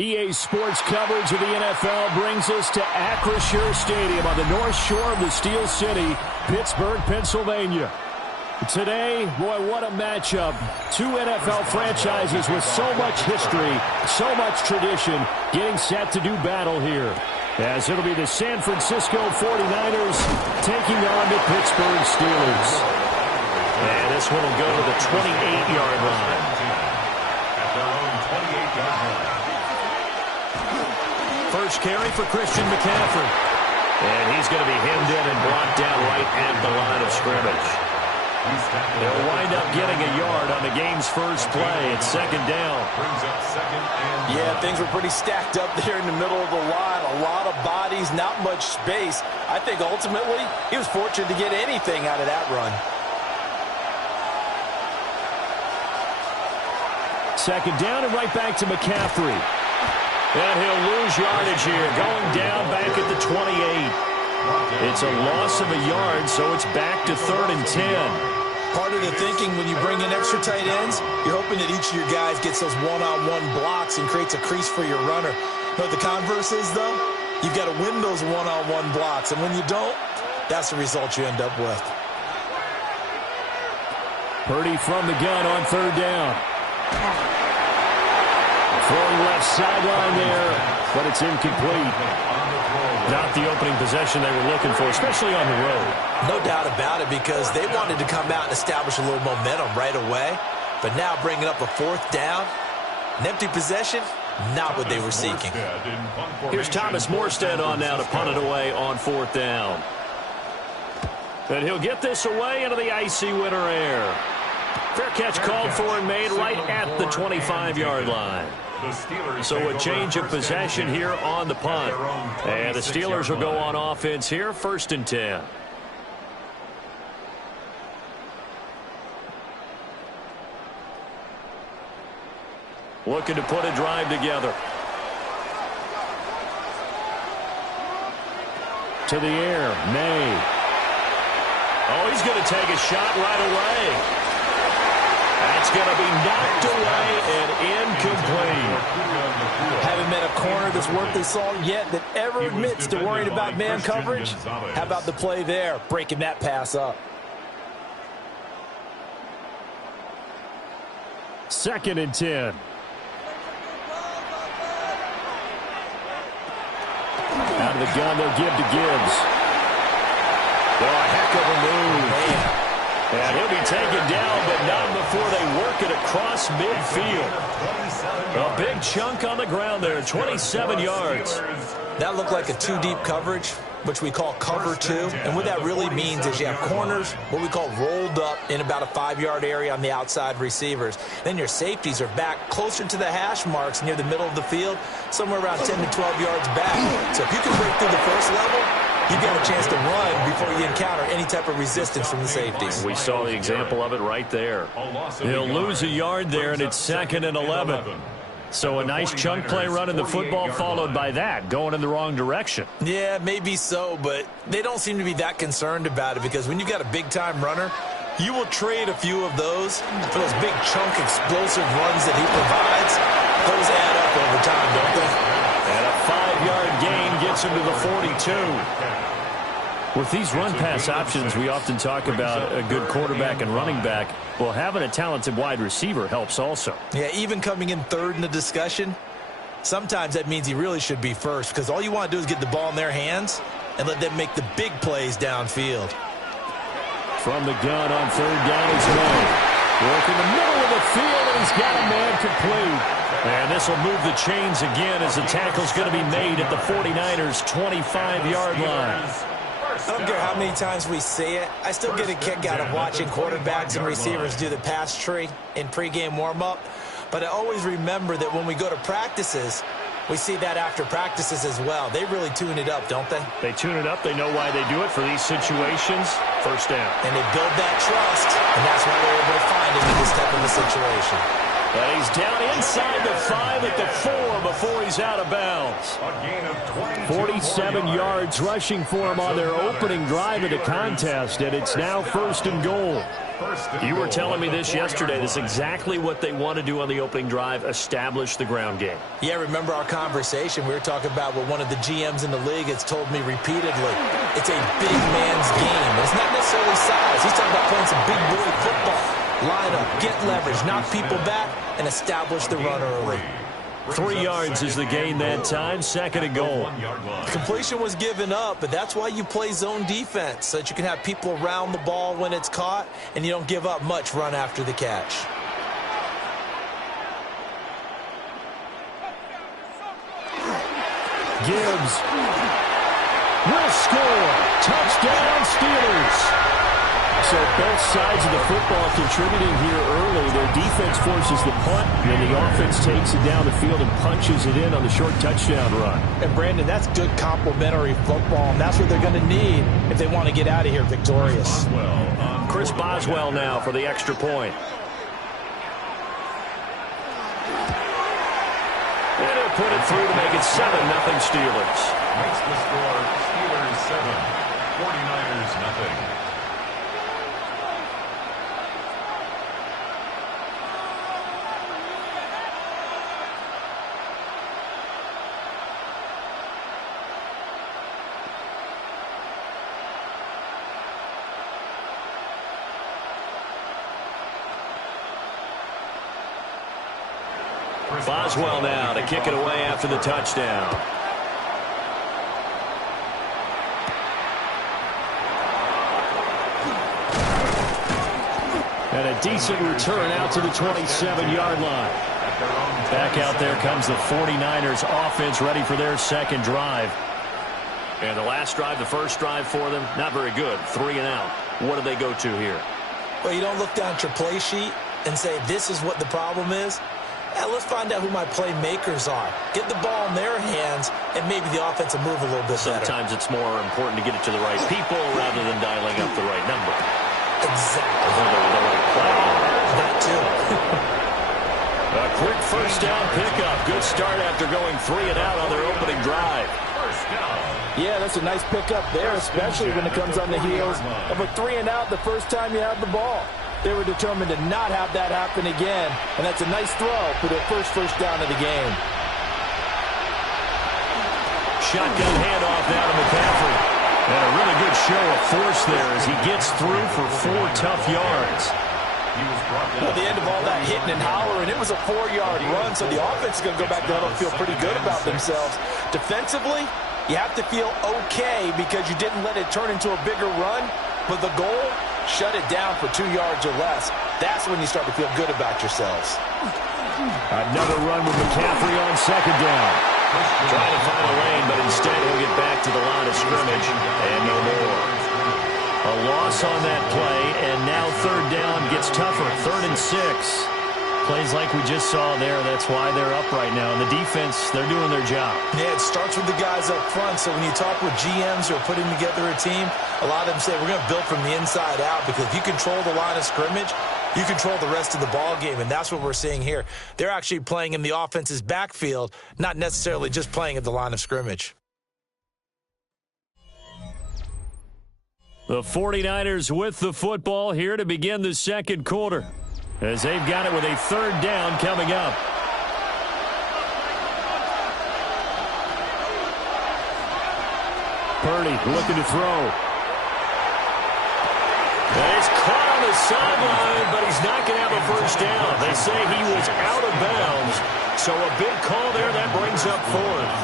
EA Sports coverage of the NFL brings us to Acrisure Stadium on the north shore of the Steel City, Pittsburgh, Pennsylvania. Today, boy, what a matchup. Two NFL franchises with so much history, so much tradition, getting set to do battle here. As it'll be the San Francisco 49ers taking on the Pittsburgh Steelers. And this one will go to the 28-yard line. At their own 28-yard line. First carry for Christian McCaffrey. And he's going to be hemmed in and brought down right at the line of scrimmage. They'll wind up getting a yard on the game's first play. It's second down. Yeah, things were pretty stacked up there in the middle of the line. A lot of bodies, not much space. I think ultimately he was fortunate to get anything out of that run. Second down and right back to McCaffrey. And he'll lose yardage here, going down back at the 28. It's a loss of a yard, so it's back to 3rd and 10. Part of the thinking when you bring in extra tight ends, you're hoping that each of your guys gets those one-on-one blocks and creates a crease for your runner. But the converse is, though, you've got to win those one-on-one blocks. And when you don't, that's the result you end up with. Purdy from the gun on 3rd down. Throwing left sideline there, but it's incomplete. Not the opening possession they were looking for, especially on the road. No doubt about it, because they wanted to come out and establish a little momentum right away. But now bringing up a 4th down, an empty possession, not what they were seeking. Here's Thomas Morstead on now to punt it away on 4th down. And he'll get this away into the icy winter air. Fair catch called for and made right at the 25-yard line. So a change of possession here on the punt. And the Steelers will go on offense here, 1st and 10. Looking to put a drive together. To the air, May. Oh, he's going to take a shot right away. That's going to be knocked away and incomplete. Haven't met a corner that's worth his salt yet that ever admits to worrying about man coverage. How about the play there, breaking that pass up? 2nd and 10. Out of the gun, they'll give to Gibbs. Oh, a heck of a move. And he'll be taken down, but not before they work it across midfield. A big chunk on the ground there, 27 yards. That looked like a 2-deep coverage, which we call cover 2. And what that really means is you have corners, what we call rolled up in about a 5-yard area on the outside receivers. Then your safeties are back closer to the hash marks near the middle of the field, somewhere around 10 to 12 yards back. So if you can break through the first level, you've got a chance to run before you encounter any type of resistance from the safeties. We saw the example of it right there. He'll lose a yard there, and it's 2nd and 11. So a nice chunk play running the football followed by that, going in the wrong direction. Yeah, maybe so, but they don't seem to be that concerned about it, because when you've got a big-time runner, you will trade a few of those for those big chunk explosive runs that he provides. Those add up over time, don't they? And a 5-yard gain gets him to the 42. With these run-pass options, we often talk about a good quarterback and running back. Well, having a talented wide receiver helps also. Yeah, even coming in 3rd in the discussion, sometimes that means he really should be 1st, because all you want to do is get the ball in their hands and let them make the big plays downfield. From the gun on 3rd down is May. Work in the middle of the field, and he's got a man complete. And this will move the chains again as the tackle's going to be made at the 49ers' 25-yard line. I don't care how many times we say it, I still get a kick out of watching quarterbacks and receivers do the pass tree in pregame warm-up. But I always remember that when we go to practices, we see that after practices as well. They really tune it up, don't they? They tune it up. They know why they do it for these situations. 1st down. And they build that trust, and that's why they're able to find him in this type of a situation. And he's down inside the 5 at the 4 before he's out of bounds. A gain of 47 yards rushing for him on their opening drive of the contest, and it's now 1st and goal. You were telling me this yesterday. This is exactly what they want to do on the opening drive, establish the ground game. Yeah, remember our conversation? We were talking about what one of the GMs in the league has told me repeatedly. It's a big man's game. It's not necessarily size. He's talking about playing some big boy football. Line up, get leverage, knock people back, and establish the run early. 3 yards is the gain that time, 2nd and goal. Completion was given up, but that's why you play zone defense, so that you can have people around the ball when it's caught, and you don't give up much run after the catch. Gibbs will score. Touchdown, Steelers. So both sides of the football contributing here early. Their defense forces the punt, and the offense takes it down the field and punches it in on the short touchdown run. And, Brandon, that's good complementary football, and that's what they're going to need if they want to get out of here victorious. Chris Boswell now for the extra point. And he'll put it through to make it 7-0 Steelers. Makes the score Steelers 7, 49ers nothing. Boswell now to kick it away after the touchdown. And a decent return out to the 27-yard line. Back out there comes the 49ers offense ready for their second drive. And the last drive, the first drive for them, not very good. 3 and out. What do they go to here? Well, you don't look down at your play sheet and say, this is what the problem is. Let's find out who my playmakers are. Get the ball in their hands, and maybe the offense will move a little bit better. Sometimes it's more important to get it to the right people rather than dialing up the right number. Exactly. The right play. That too. A quick first down pickup. Good start after going 3 and out on their opening drive. Yeah, that's a nice pickup there, especially when it comes on the heels of a 3 and out the first time you have the ball. They were determined to not have that happen again, and that's a nice throw for their first down of the game. Shotgun handoff now to McCaffrey. And a really good show of force there as he gets through for 4 tough yards. At the end of all that hitting and hollering, it was a 4-yard run, so the offense is going to go back down and feel pretty good about themselves. Defensively, you have to feel okay because you didn't let it turn into a bigger run, but the goal, shut it down for 2 yards or less. That's when you start to feel good about yourselves. Another run with McCaffrey on 2nd down. Trying to find a lane, but instead he'll get back to the line of scrimmage and no more. A loss on that play, and now 3rd down gets tougher. 3rd and 6. Plays like we just saw there. That's why they're up right now. And the defense, they're doing their job. Yeah, it starts with the guys up front. So when you talk with GMs who are putting together a team, a lot of them say we're going to build from the inside out, because if you control the line of scrimmage, you control the rest of the ball game, and that's what we're seeing here. They're actually playing in the offense's backfield, not necessarily just playing at the line of scrimmage. The 49ers with the football here to begin the second quarter, as they've got it with a 3rd down coming up. Purdy looking to throw. And it's caught on the sideline, but he's not going to have a first down. They say he was out of bounds, so a big call there. That brings up 4th.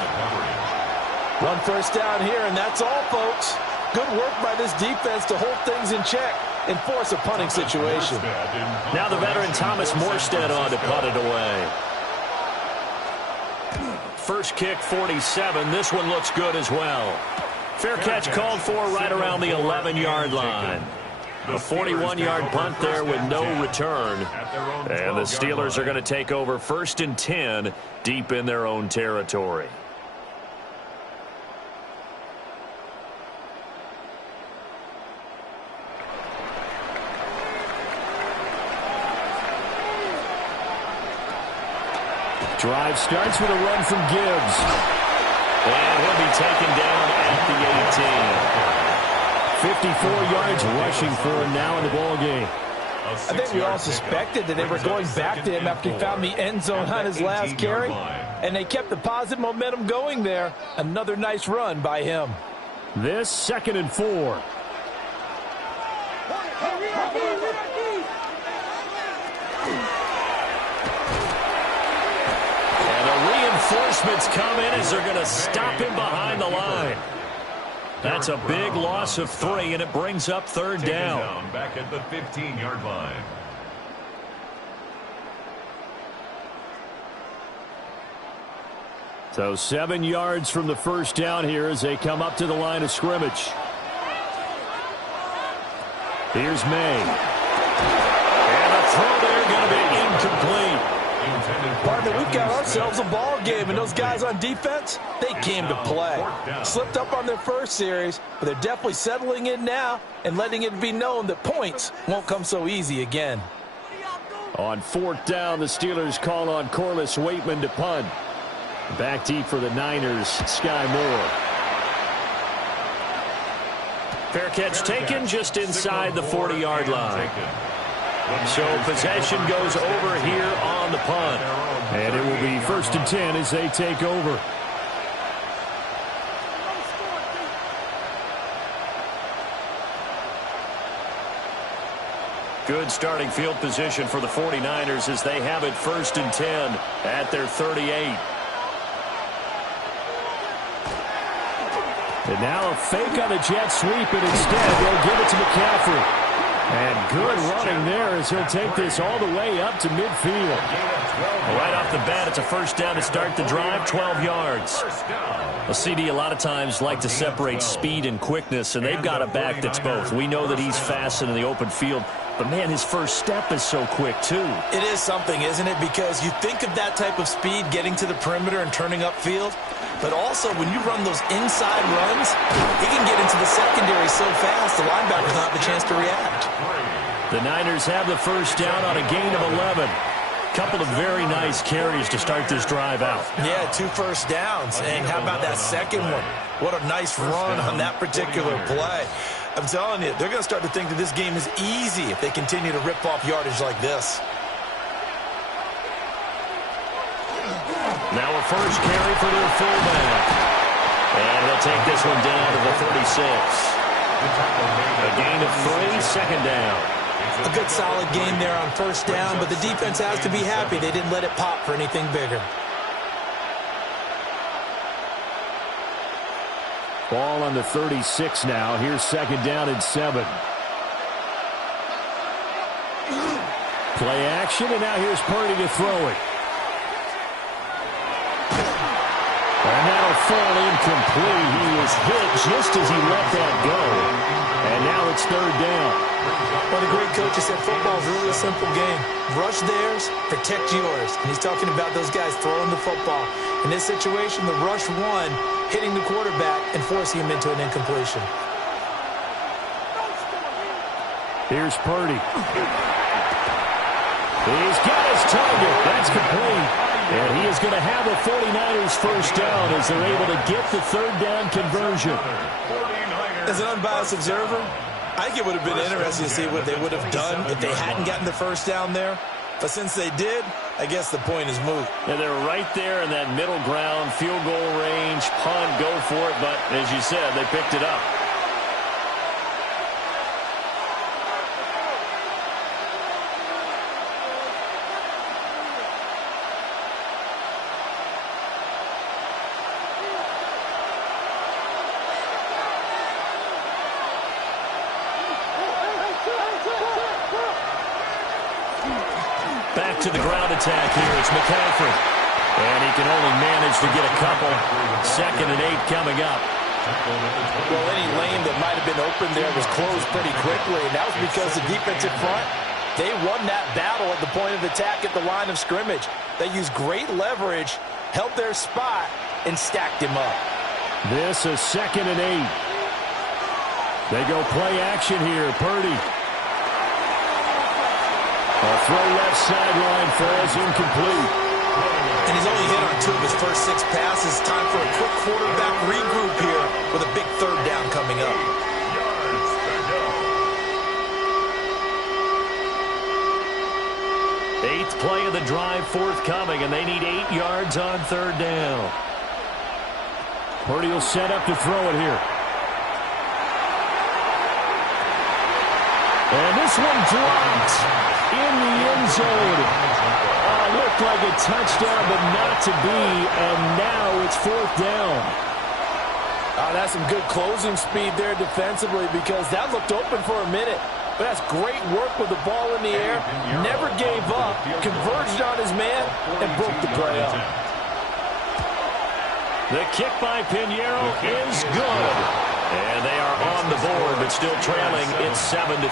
1 first down here, and that's all, folks. Good work by this defense to hold things in check and force a punting situation. Now the veteran Thomas Morstead on to punt it away. First kick, 47. This one looks good as well. Fair catch called for right around the 11-yard line. A 41-yard punt there with no return. And the Steelers are going to take over 1st and 10 deep in their own territory. Drive starts with a run from Gibbs. And he'll be taken down at the 18. 54 yards rushing for him now in the ball game. I think we all suspected that they were going back to him after he found the end zone on his last carry, and they kept the positive momentum going there. Another nice run by him. This 2nd and 4. And the reinforcements come in as they're going to stop him behind the line. That's a big loss of 3, and it brings up 3rd down. Back at the 15-yard line. So 7 yards from the first down here as they come up to the line of scrimmage. Here's May. And the throw there going to be incomplete. Partner, we've got ourselves a ball game, and those guys on defense, they came to play. Slipped up on their first series, but they're definitely settling in now and letting it be known that points won't come so easy again. On 4th down, the Steelers call on Corliss Waitman to punt. Back deep for the Niners, Sky Moore. Fair catch taken just inside the 40-yard line. So possession goes over here on the punt. And it will be 1st and 10 as they take over. Good starting field position for the 49ers as they have it 1st and 10 at their 38. And now a fake on the jet sweep, and instead they'll give it to McCaffrey. And good running there as he'll take this all the way up to midfield. Right off the bat, it's a 1st down to start the drive, 12 yards. A CD a lot of times like to separate speed and quickness, and they've got a back that's both. We know that he's fast in the open field, but, man, his first step is so quick, too. It is something, isn't it? Because you think of that type of speed getting to the perimeter and turning upfield, but also when you run those inside runs, he can get into the secondary so fast the linebackers don't have a chance to react. The Niners have the 1st down on a gain of 11. Couple of very nice carries to start this drive out. Yeah, 2 first downs. And how about that second one? What a nice run on that particular play. I'm telling you, they're going to start to think that this game is easy if they continue to rip off yardage like this. Now a first carry for their fullback. And he'll take this one down to the 36. A gain of 3, 2nd down. A good solid game there on 1st down, but the defense has to be happy they didn't let it pop for anything bigger. Ball on the 36 now. Here's 2nd down and 7. Play action, and now here's Purdy to throw it. And that'll fall incomplete. He was hit just as he let that go. And now it's 3rd down. Well, the great coach has said football is really a simple game. Rush theirs, protect yours. And he's talking about those guys throwing the football. In this situation, the rush won, hitting the quarterback and forcing him into an incompletion. Here's Purdy. He's got his target. That's complete. And he is going to have the 49ers 1st down as they're able to get the 3rd down conversion. As an unbiased observer, I think it would have been interesting to see what they would have done if they hadn't gotten the 1st down there. But since they did, I guess the point is moot. And they're right there in that middle ground, field goal range, punt, go for it. But as you said, they picked it up. Back to the ground attack here. It's McCaffrey. And he can only manage to get a couple. 2nd and 8 coming up. Well, any lane that might have been open there was closed pretty quickly, and that was because the defensive front, they won that battle at the point of attack at the line of scrimmage. They used great leverage, held their spot, and stacked him up. This is 2nd and 8. They go play action here. Purdy. A throw left sideline falls incomplete. And he's only hit on 2 of his first 6 passes. Time for a quick quarterback regroup here with a big 3rd down coming up. Eighth play of the drive forthcoming, and they need 8 yards on 3rd down. Purdy will set up to throw it here. And this one dropped in the end zone. Looked like a touchdown, but not to be, and now it's 4th down. That's some good closing speed there defensively, because that looked open for a minute. But that's great work with the ball in the air. Never gave up, converged on his man, and broke the play up. The kick by Pinheiro is good. And they are on the board, but still trailing. It's 7-3.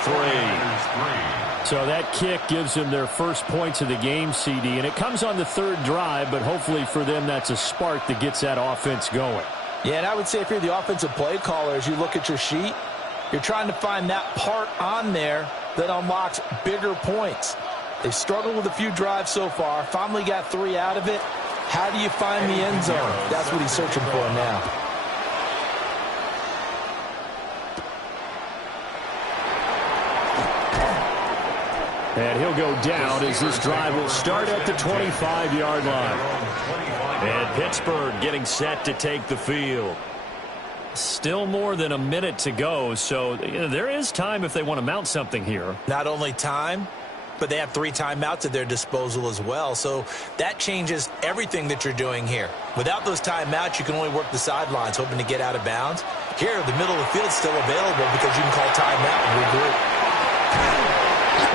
So that kick gives them their first points of the game, CD. And it comes on the 3rd drive, but hopefully for them that's a spark that gets that offense going. Yeah, and I would say if you're the offensive play caller, as you look at your sheet, you're trying to find that part on there that unlocks bigger points. They've struggled with a few drives so far. Finally got 3 out of it. How do you find the end zone? That's what he's searching for now. And he'll go down as this drive will start at the 25-yard line. And Pittsburgh getting set to take the field. Still more than a minute to go, so there is time if they want to mount something here. Not only time, but they have 3 timeouts at their disposal as well. So that changes everything that you're doing here. Without those timeouts, you can only work the sidelines, hoping to get out of bounds. Here, the middle of the field is still available because you can call timeout and regroup.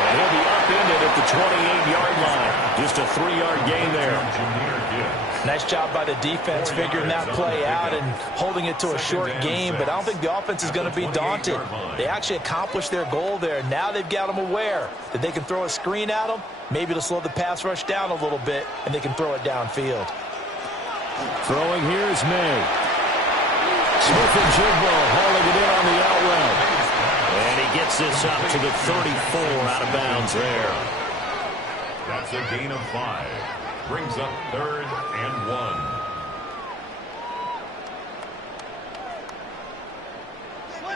And he'll be upended at the 28-yard line. Just a 3-yard gain there. Nice job by the defense figuring that play out and holding it to a short game, but I don't think the offense is going to be daunted. They actually accomplished their goal there. Now they've got them aware that they can throw a screen at them, maybe to slow the pass rush down a little bit, and they can throw it downfield. Throwing here is May. Smith-Njigba hauling it in on the out route. And he gets this up to the 34 out of bounds there. That's a gain of 5. Brings up 3rd and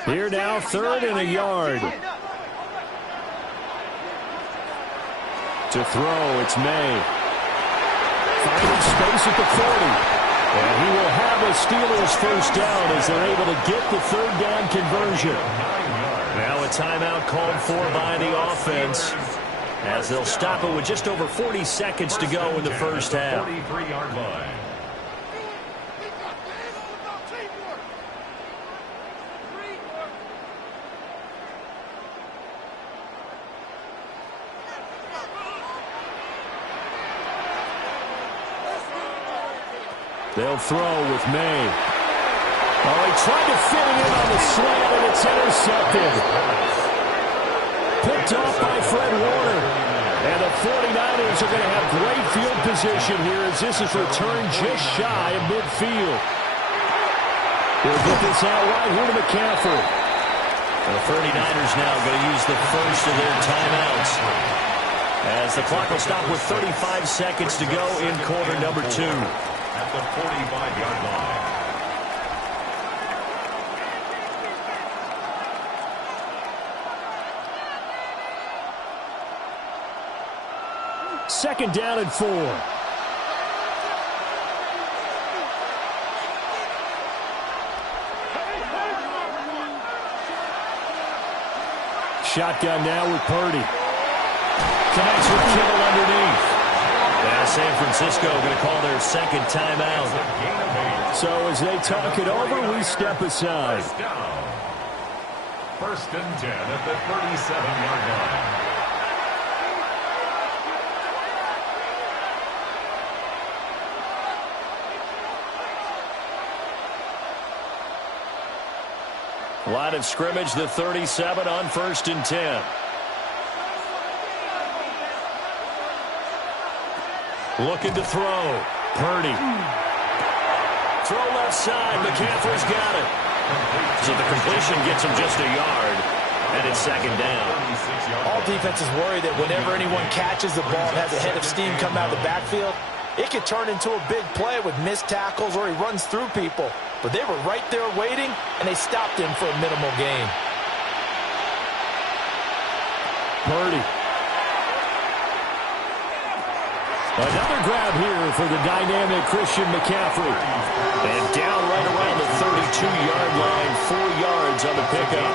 1. Here now, 3rd and a yard. To throw, it's May. Finding space at the 40. And he will have a Steelers first down as they're able to get the 3rd down conversion. Now a timeout called for by the offense, as they'll stop it with just over 40 seconds to go in the first half. 43-yard line. They'll throw with May. Oh, he tried to fit it in on the slant, and it's intercepted. Picked off by Fred Warner. And the 49ers are going to have great field position here as this is returned just shy of midfield. They'll get this out right here to McCaffrey. The 49ers now going to use the first of their timeouts, as the clock will stop with 35 seconds to go in quarter number 2. At the 45-yard line. Second down and 4. Shotgun now with Purdy. Connects with Kittle underneath. Now San Francisco going to call their second timeout. So as they talk it over, we step aside. First down. 1st and 10 at the 37-yard line. Line of scrimmage, the 37 on 1st and 10. Looking to throw. Purdy. Throw left side. McCaffrey's got it. So the completion gets him just a yard. And it's second down. All defenses worry that whenever anyone catches the ball and has a head of steam come out of the backfield, it could turn into a big play with missed tackles or he runs through people. But they were right there waiting, and they stopped him for a minimal gain. Purdy. Another grab here for the dynamic Christian McCaffrey. And down right around the 32-yard line, 4 yards on the pickup.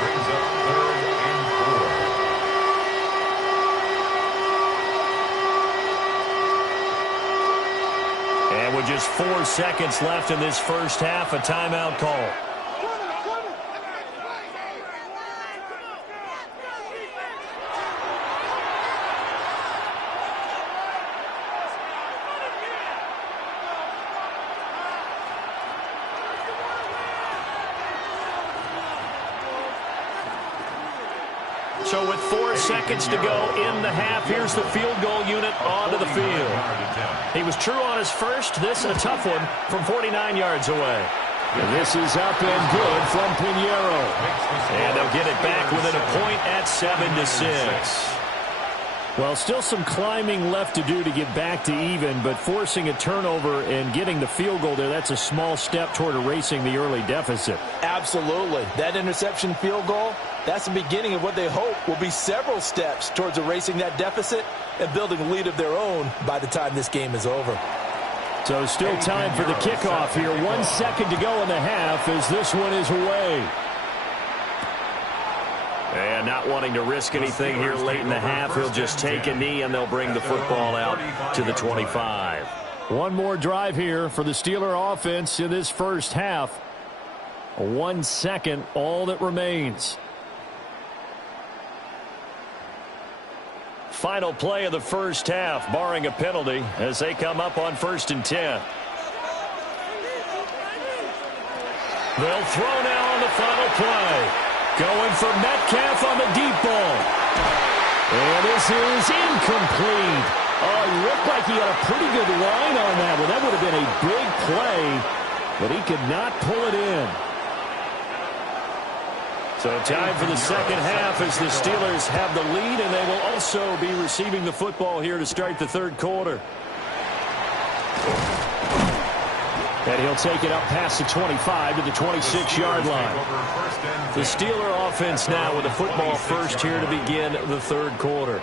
Brings up 3rd and 4. And with just 4 seconds left in this first half, a timeout call. So with 4 seconds to go in the half, here's the field goal unit onto the field. He was true on his first. This a tough one from 49 yards away. And this is up and good from Pinheiro. And they'll get it back within a point at 7-6. Well, still some climbing left to do to get back to even, but forcing a turnover and getting the field goal there, that's a small step toward erasing the early deficit. Absolutely. That interception field goal, that's the beginning of what they hope will be several steps towards erasing that deficit and building a lead of their own by the time this game is over. So still time for the kickoff here. 1 second to go in the half as this one is away. And not wanting to risk anything here late in the half, he'll just take a knee and they'll bring the football out to the 25. One more drive here for the Steeler offense in this first half. 1 second, all that remains. Final play of the first half, barring a penalty, as they come up on 1st and 10. They'll throw now on the final play. Going for Metcalf on the deep ball. And this is incomplete. Oh, he looked like he had a pretty good line on that one. That would have been a big play, but he could not pull it in. So time for the second half as the Steelers have the lead, and they will also be receiving the football here to start the third quarter. And he'll take it up past the 25 to the 26-yard line. The Steeler offense now with the football first here to begin the third quarter.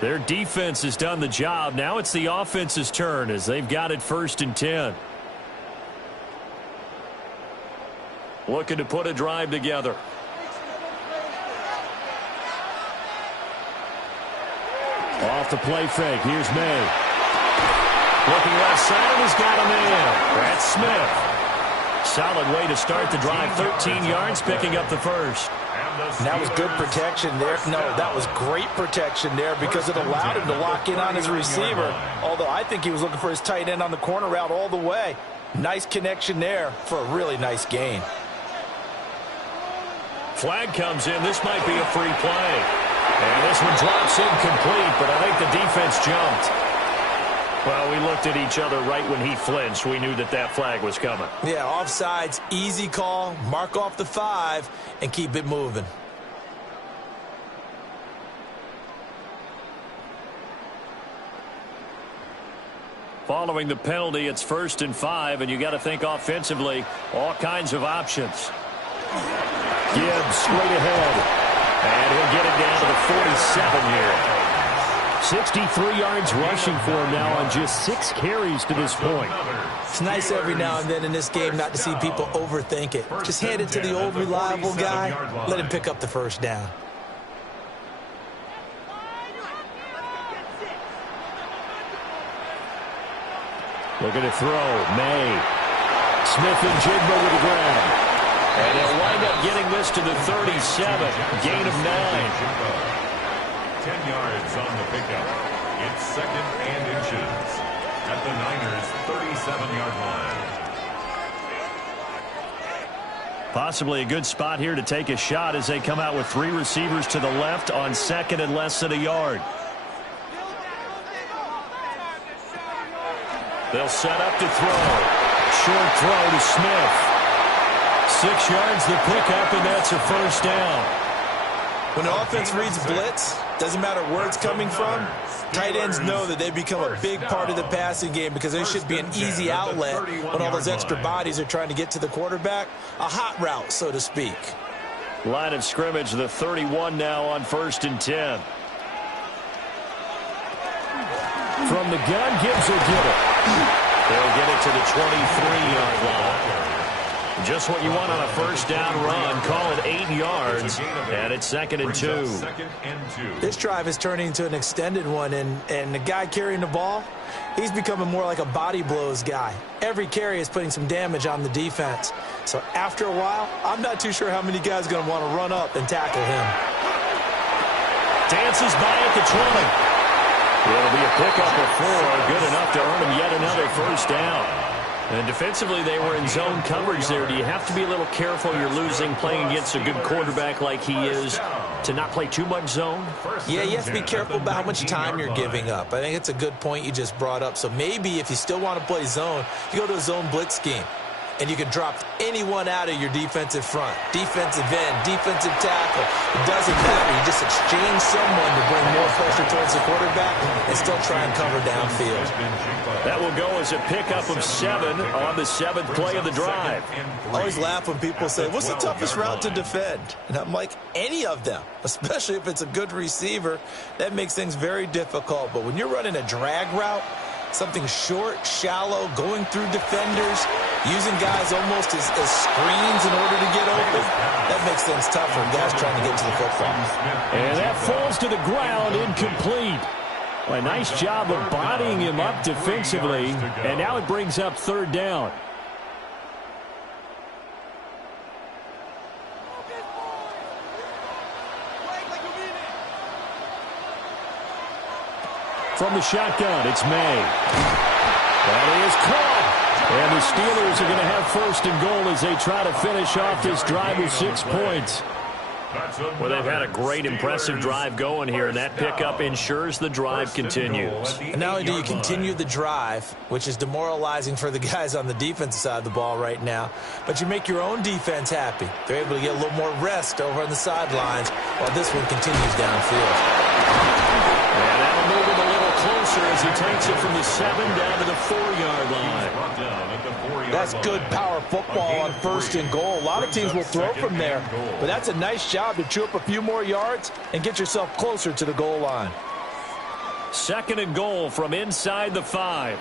Their defense has done the job. Now it's the offense's turn as they've got it 1st and 10. Looking to put a drive together. Off the play fake. Here's May. Looking left side, and he's got a man. That's Smith. Solid way to start the drive. 13 yards, picking up the first. And that was good protection there. No, that was great protection there because it allowed him to lock in on his receiver. Although I think he was looking for his tight end on the corner route all the way. Nice connection there for a really nice gain. Flag comes in. This might be a free play. And this one drops incomplete, but I think the defense jumped. Well, we looked at each other right when he flinched. We knew that that flag was coming. Yeah, offsides, easy call. Mark off the 5 and keep it moving. Following the penalty, it's 1st and 5, and you got to think offensively, all kinds of options. Gibbs straight ahead. And he'll get it down to the 47 here. 63 yards rushing for him now on just 6 carries to this point. It's nice every now and then in this game not to see people overthink it. Just hand it to the old reliable guy. Let him pick up the first down. Looking to throw. May. Smith and Jigba with the grab. And he'll wind up getting this to the 37. Gain of 9. 10 yards on the pickup. It's 2nd and inches at the Niners' 37-yard line. Possibly a good spot here to take a shot as they come out with 3 receivers to the left on 2nd and less than a yard. They'll set up to throw. Short throw to Smith. 6 yards the pickup, and that's a first down. When the offense reads blitz, Doesn't matter where it's coming from. Tight ends know that they become a big part of the passing game because they should be an easy outlet when all those extra bodies are trying to get to the quarterback. A hot route, so to speak. Line of scrimmage, the 31 now on 1st and 10. From the gun, Gibbs will get it. They'll get it to the 23-yard line. Just what you want on a first down run. Call it 8 yards, and it's 2nd and 2. This drive is turning into an extended one, and the guy carrying the ball, he's becoming more like a body blows guy. Every carry is putting some damage on the defense. So after a while, I'm not too sure how many guys are going to want to run up and tackle him. Dances by at the 20. It'll be a pickup of 4, good enough to earn him yet another first down. And defensively, they were in zone coverage there. Do you have to be a little careful you're losing playing against a good quarterback like he is to not play too much zone? Yeah, you have to be careful about how much time you're giving up. I think it's a good point you just brought up. So maybe if you still want to play zone, you go to a zone blitz scheme. And you can drop anyone out of your defensive front. Defensive end, defensive tackle. It doesn't matter. You just exchange someone to bring more pressure towards the quarterback and still try and cover downfield. That will go as a pickup of 7 on the 7th play of the drive. I always laugh when people say, what's the toughest route to defend? And I'm like, any of them, especially if it's a good receiver. That makes things very difficult. But when you're running a drag route, something short, shallow, going through defenders, using guys almost as screens in order to get open, that makes things tougher. Guys trying to get to the football. And that falls to the ground, incomplete. Well, a nice job of bodying him up defensively, and now it brings up 3rd down. From the shotgun, it's May. That is caught. And the Steelers are going to have 1st and goal as they try to finish off this drive with 6 points. Well, they've had a great, impressive drive going here, and that pickup ensures the drive continues. And not only do you continue the drive, which is demoralizing for the guys on the defensive side of the ball right now, but you make your own defense happy. They're able to get a little more rest over on the sidelines while this one continues downfield. And that'll move him a little closer as he takes it from the 7 down to the 4-yard line. That's good power football on 1st and goal. A lot of teams will throw from there, but that's a nice job to chew up a few more yards and get yourself closer to the goal line. 2nd and goal from inside the 5.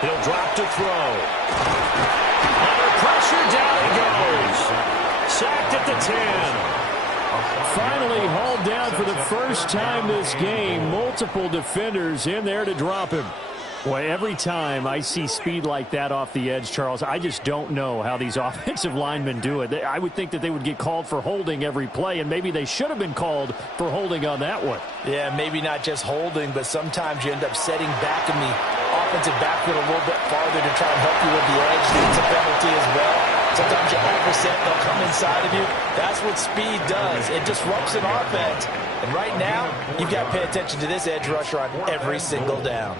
He'll drop to throw. Under pressure, down he goes. Sacked at the 10. Finally hauled down for the first time this game. Multiple defenders in there to drop him. Boy, every time I see speed like that off the edge, Charles, I just don't know how these offensive linemen do it. I would think that they would get called for holding every play, and maybe they should have been called for holding on that one. Yeah, maybe not just holding, but sometimes you end up setting back in the offensive backfield a little bit farther to try and help you with the edge. It's a penalty as well. Sometimes you overset, they'll come inside of you. That's what speed does. It disrupts an offense. And right now, you've got to pay attention to this edge rusher on every single down.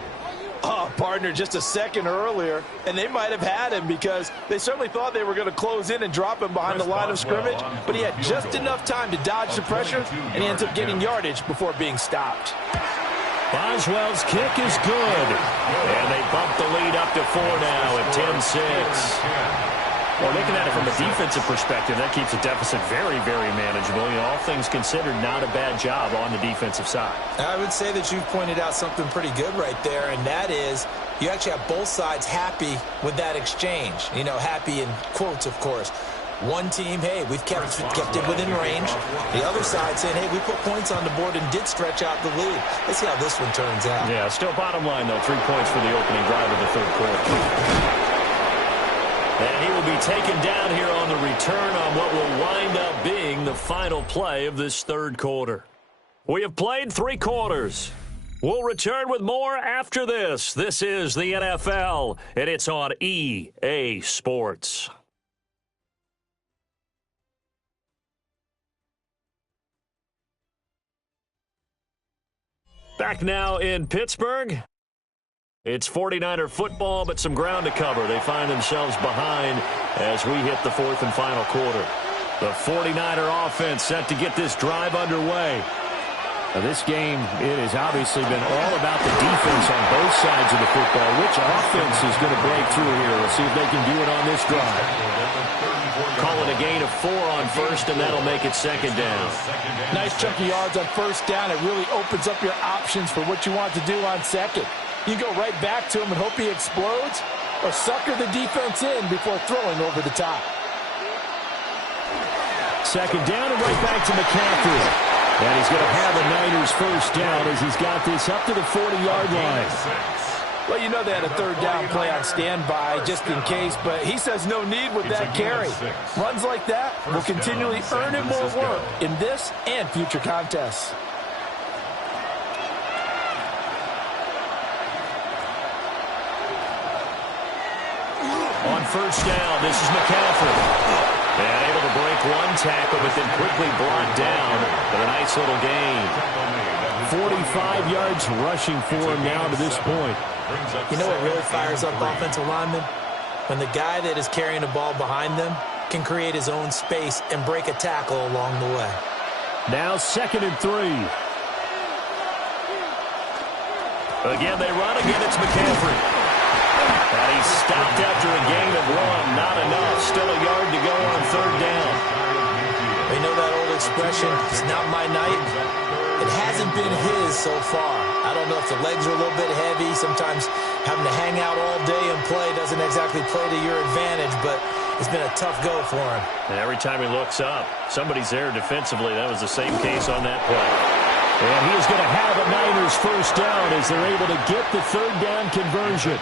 Oh, partner, just a second earlier, and they might have had him because they certainly thought they were going to close in and drop him behind the line of scrimmage, but he had just enough time to dodge the pressure, and he ends up getting yardage before being stopped. Boswell's kick is good. And they bump the lead up to 4 now at 10-6. Well, looking at it from a defensive perspective, that keeps the deficit very, very manageable. You know, all things considered, not a bad job on the defensive side. I would say that you've pointed out something pretty good right there, and that is you actually have both sides happy with that exchange. You know, happy in quotes, of course. One team, hey, we've kept it within range. The other side saying, hey, we put points on the board and did stretch out the lead. Let's see how this one turns out. Yeah, still bottom line, though, 3 points for the opening drive of the 3rd quarter. And he will be taken down here on the return on what will wind up being the final play of this 3rd quarter. We have played 3 quarters. We'll return with more after this. This is the NFL, and it's on EA Sports. Back now in Pittsburgh. It's 49er football, but some ground to cover. They find themselves behind as we hit the 4th and final quarter. The 49er offense set to get this drive underway. Now, this game, it has obviously been all about the defense on both sides of the football. Which offense is going to break through here? We'll see if they can do it on this drive. Call it a gain of 4 on first, and that'll make it second down. Nice chunk of yards on first down. It really opens up your options for what you want to do on second. You go right back to him and hope he explodes, or sucker the defense in before throwing over the top. Second down and right back to McCaffrey. And he's going to have a Niners first down as he's got this up to the 40-yard line. Well, you know they had a third down play on standby just in case, but he says no need with that carry. Runs like that will continually earn him more work in this and future contests. On first down, this is McCaffrey. And able to break one tackle, but then quickly brought down. But a nice little gain. 45 yards rushing for him now to this point. You know what really fires up offensive linemen? When the guy that is carrying the ball behind them can create his own space and break a tackle along the way. Now 2nd and 3. Again, they run. Again, it's McCaffrey. And he's stopped after a gain of 1. Not enough. Still a yard to go on third down. You know that old expression, it's not my night? It hasn't been his so far. I don't know if the legs are a little bit heavy. Sometimes having to hang out all day and play doesn't exactly play to your advantage, but it's been a tough go for him. And every time he looks up, somebody's there defensively. That was the same case on that play. And he is going to have a Niners first down as they're able to get the third down conversion.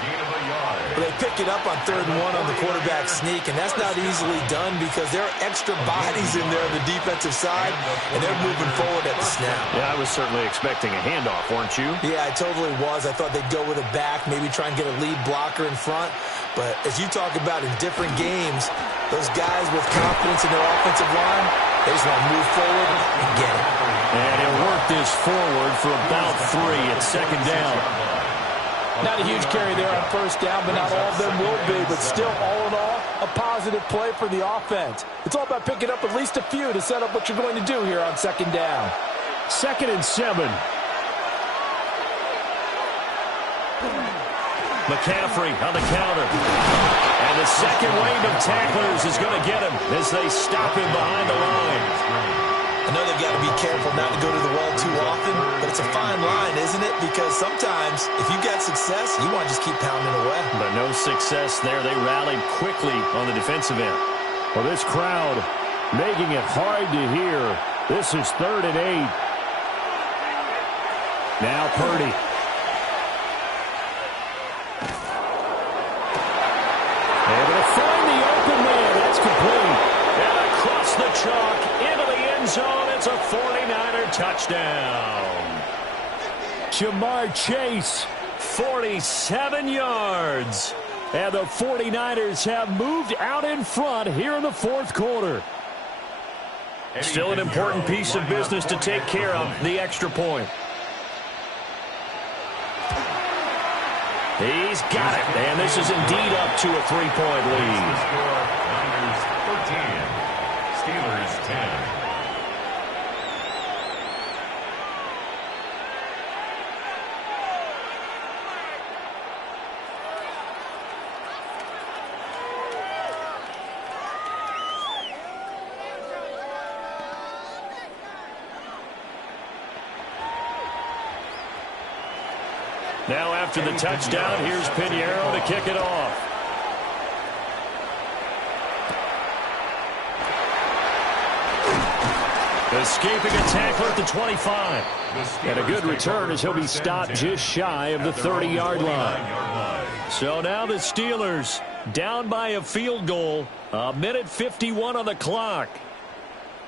They pick it up on 3rd and 1 on the quarterback sneak, and that's not easily done because there are extra bodies in there on the defensive side, and they're moving forward at the snap. Yeah, I was certainly expecting a handoff, weren't you? Yeah, I totally was. I thought they'd go with a back, maybe try and get a lead blocker in front. But as you talk about in different games, those guys with confidence in their offensive line, they just want to move forward and get it. And he'll work this forward for about 3 at second down. Not a huge carry there on first down, but not all of them will be. But still, all in all, a positive play for the offense. It's all about picking up at least a few to set up what you're going to do here on second down. 2nd and 7. McCaffrey on the counter. And the second wave of tacklers is going to get him as they stop him behind the line. I know they've got to be careful not to go to the well too often, but it's a fine line, isn't it? Because sometimes, if you get success, you want to just keep pounding away. But no success there. They rallied quickly on the defensive end. Well, this crowd making it hard to hear. This is 3rd and 8. Now Purdy. Able to find the open man. That's complete. And across the chalk into the end zone. It's a 49er touchdown. Jamar Chase, 47 yards. And the 49ers have moved out in front here in the 4th quarter. Still an important piece of business to take care of, the extra point. He's got it, and this is indeed up to a 3-point lead. Niners 13, Steelers 10. Now after the touchdown, here's Pinheiro to kick it off. Escaping a tackle at the 25. And a good return as he'll be stopped just shy of the 30-yard line. So now the Steelers down by a field goal. 1:51 on the clock.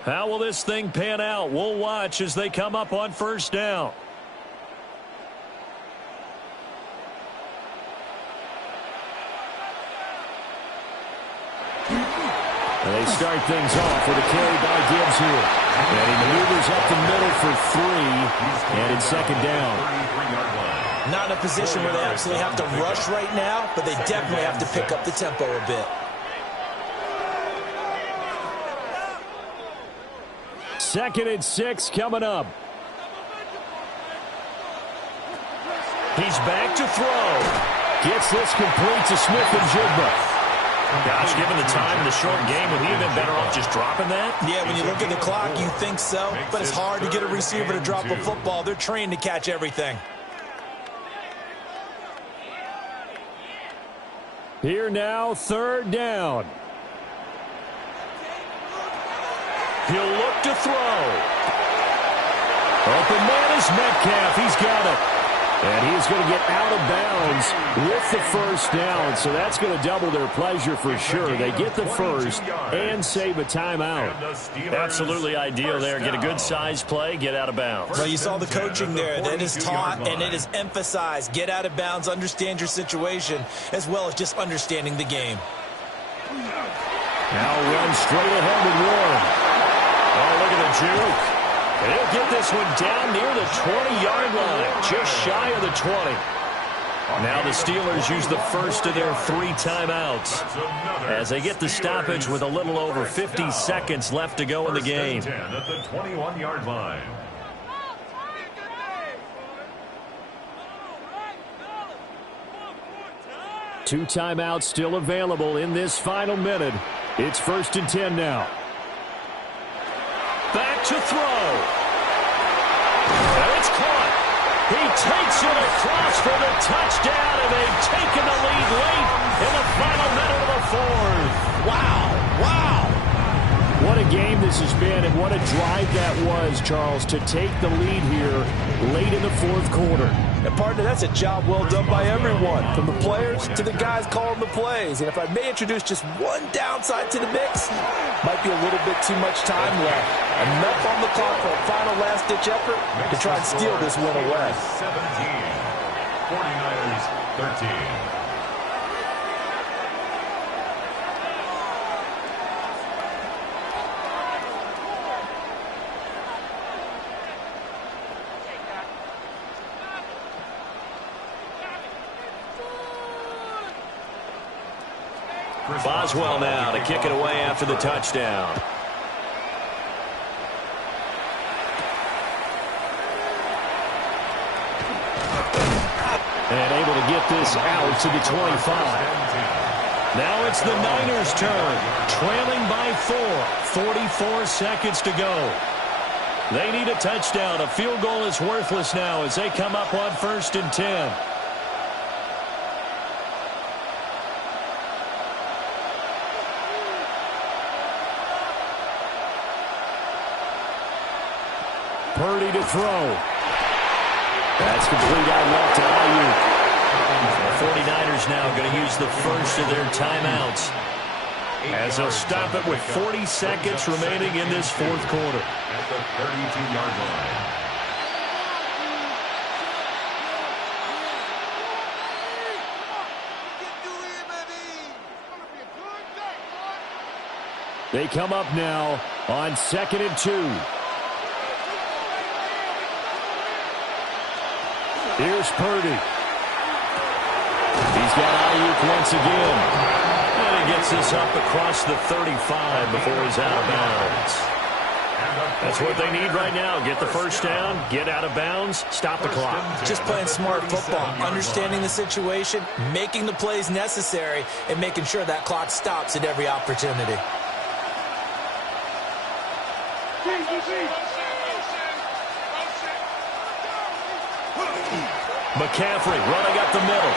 How will this thing pan out? We'll watch as they come up on first down. And they start things off with a carry by Gibbs here. And he maneuvers up the middle for 3. And it's second down. Not in a position where they absolutely have to rush right now, but they definitely have to pick up the tempo a bit. 2nd and 6 coming up. He's back to throw. Gets this complete to Smith-Njigba. Gosh, given the time in the short game, would he have been better off just dropping that? Yeah, when you look at the clock, you think so, but it's hard to get a receiver to drop a football. They're trained to catch everything. Here now, 3rd down. He'll look to throw. Open man is Metcalf. He's got it. And he's going to get out of bounds with the 1st down. So that's going to double their pleasure for sure. They get the 1st and save a timeout. Absolutely ideal there. Get a good size play, get out of bounds. Well, you saw the coaching there. That is taught and it is emphasized. Get out of bounds, understand your situation, as well as just understanding the game. Now run straight ahead with Warren. Oh, look at the juke. And he'll get this one down near the 20-yard line, just shy of the 20. Now the Steelers use the first of their 3 timeouts as they get the stoppage with a little over 50 seconds left to go in the game. 10 at the 21-yard line. Two timeouts still available in this final minute. It's 1st and 10 now. Back to throw. And it's caught. He takes it across for the touchdown, and they've taken the lead late in the final minute of the 4th. Wow, wow. What a game this has been, and what a drive that was, Charles, to take the lead here late in the 4th quarter. And partner, that's a job well done by everyone, from the players to the guys calling the plays. And if I may introduce just one downside to the mix, might be a little bit too much time left. Enough on the clock for a final last-ditch effort to try and steal this win away. 17, 49ers 13. Boswell now to kick it away after the touchdown. And able to get this out to the 25. Now it's the Niners' turn, trailing by 4, 44 seconds to go. They need a touchdown. A field goal is worthless now as they come up on 1st and 10. Purdy to throw. That's complete out left to Ayuk. The 49ers now going to use the first of their timeouts as they'll stop it with 40 seconds remaining in this 4th quarter. At the 32-yard line. They come up now on 2nd and 2. Here's Purdy. He's got Ayuk once again. And he gets this up across the 35 before he's out of bounds. That's what they need right now. Get the first down, get out of bounds, stop the clock. Just playing smart football, understanding the situation, making the plays necessary, and making sure that clock stops at every opportunity. McCaffrey running up the middle.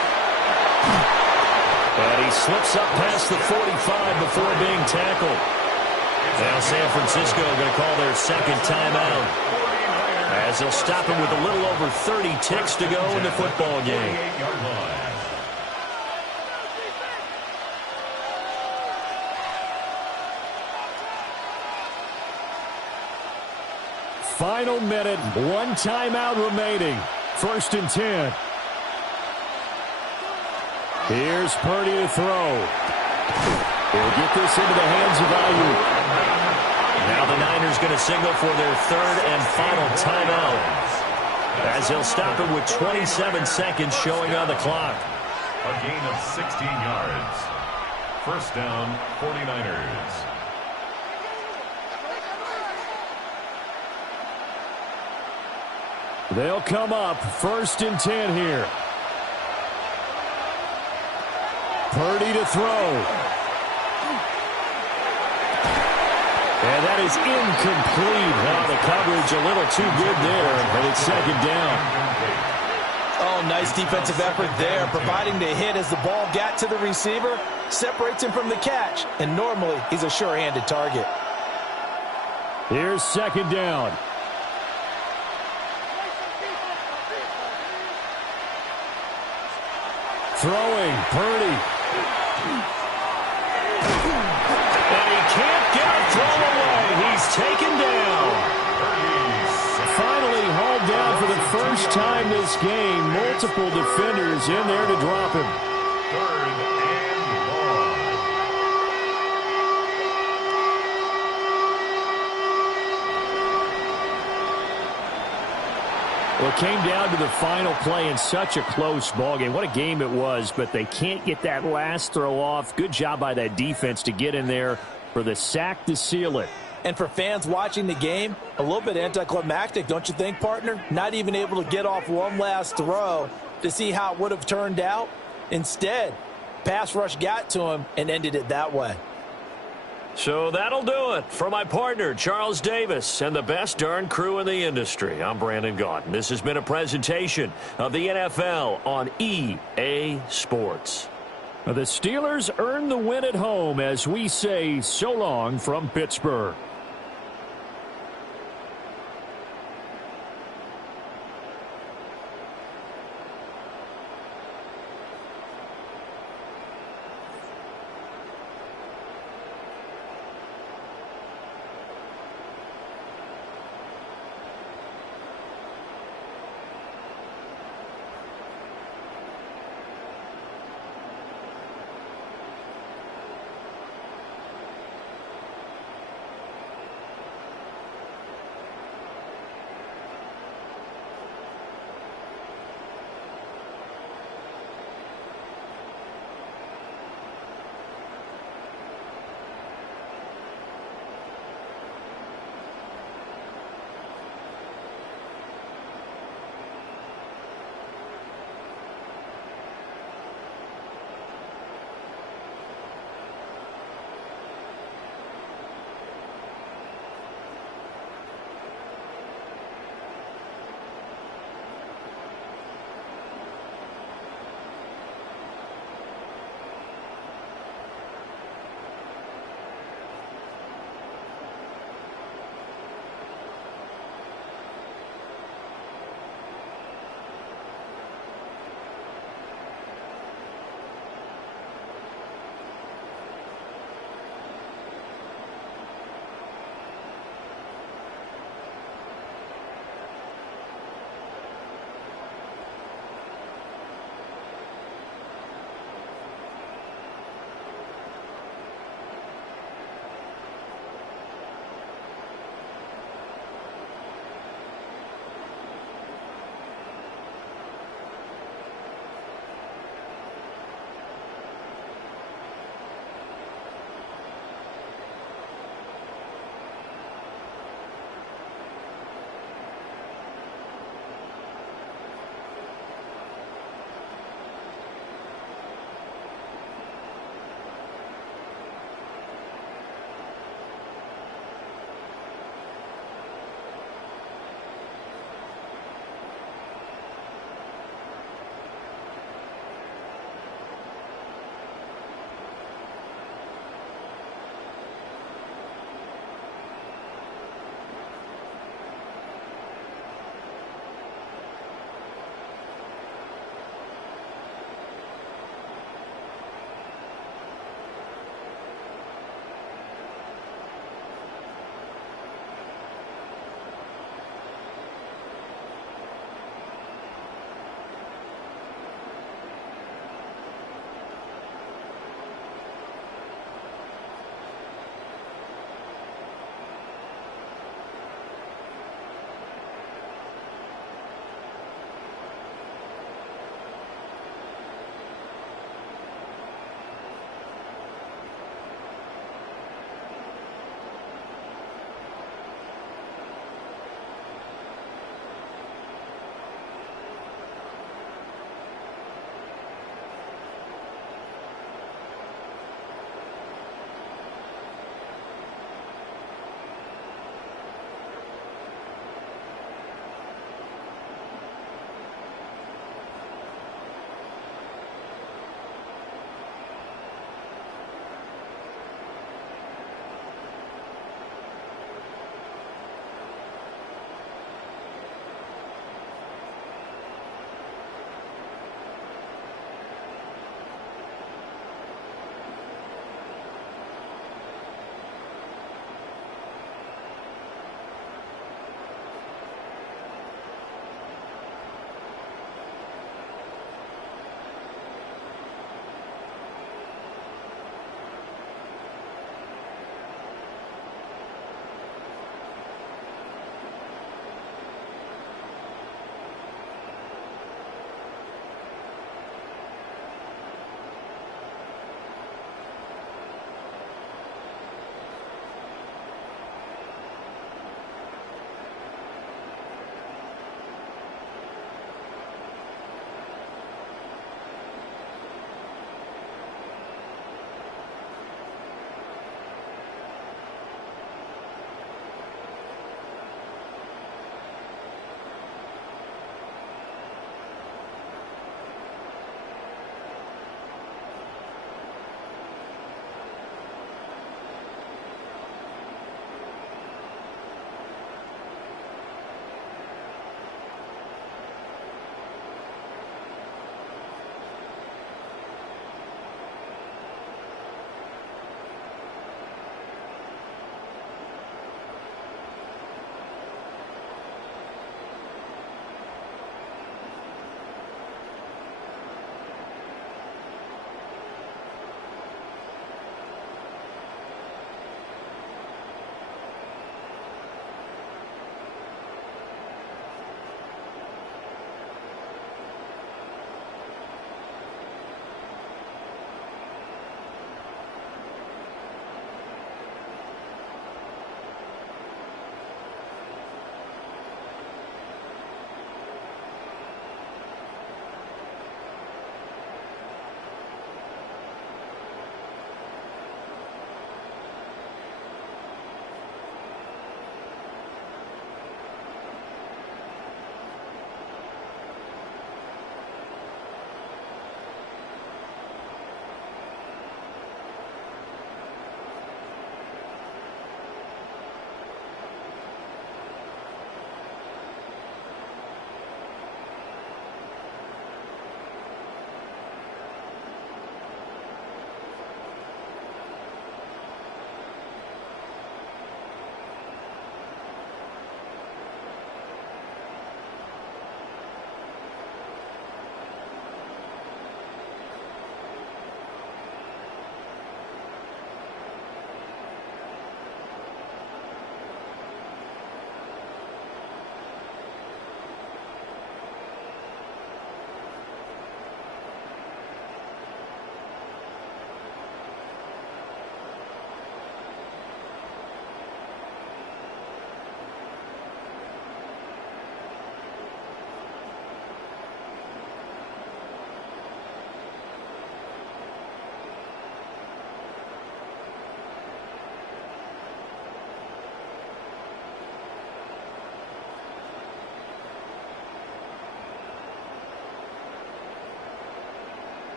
And he slips up past the 45 before being tackled. Now San Francisco going to call their 2nd timeout as they'll stop him with a little over 30 ticks to go in the football game. Final minute, 1 timeout remaining. 1st and 10. Here's Purdy to throw. He'll get this into the hands of Ayuk. Now the Niners going to signal for their 3rd and final timeout as they'll stop it with 27 seconds showing on the clock. A gain of 16 yards. First down, 49ers. They'll come up 1st and 10 here. Purdy to throw. And that is incomplete. Now the coverage a little too good there, and it's 2nd down. Oh, nice defensive effort there, providing the hit as the ball got to the receiver, separates him from the catch, and normally he's a sure-handed target. Here's 2nd down. Throwing, Purdy. And he can't get a throw away. He's taken down. Finally hauled down for the first time this game. Multiple defenders in there to drop him. 3rd and long. Well, it came down to the final play in such a close ballgame. What a game it was, but they can't get that last throw off. Good job by that defense to get in there for the sack to seal it. And for fans watching the game, a little bit anticlimactic, don't you think, partner? Not even able to get off one last throw to see how it would have turned out. Instead, pass rush got to him and ended it that way. So that'll do it for my partner, Charles Davis, and the best darn crew in the industry. I'm Brandon Gaudin. This has been a presentation of the NFL on EA Sports. The Steelers earn the win at home as we say so long from Pittsburgh.